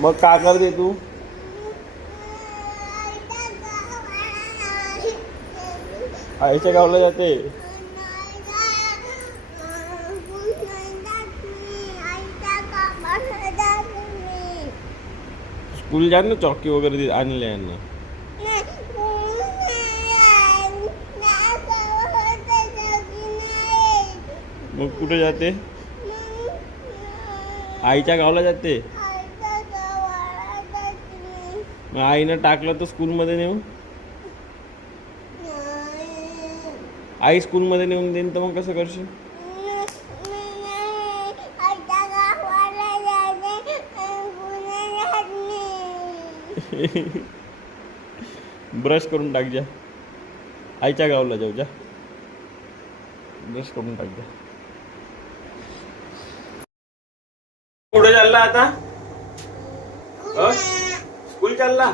मग का करते तू? आईच्या गावाला जाते. स्कूल जा ना, चॉकी वगैरे आणले यांना. मग कुठे जाते? आईच्या गावाला जाते. मग आईनं टाकलं तर स्कूलमध्ये नेऊन, आई स्कूलमध्ये नेऊन देईन तर मग कसं करशील? ब्रश करून टाक जा. आईच्या गावाला जाऊ जा, ब्रश करून टाक जा. कुठे चालला आता? स्कूल चालला.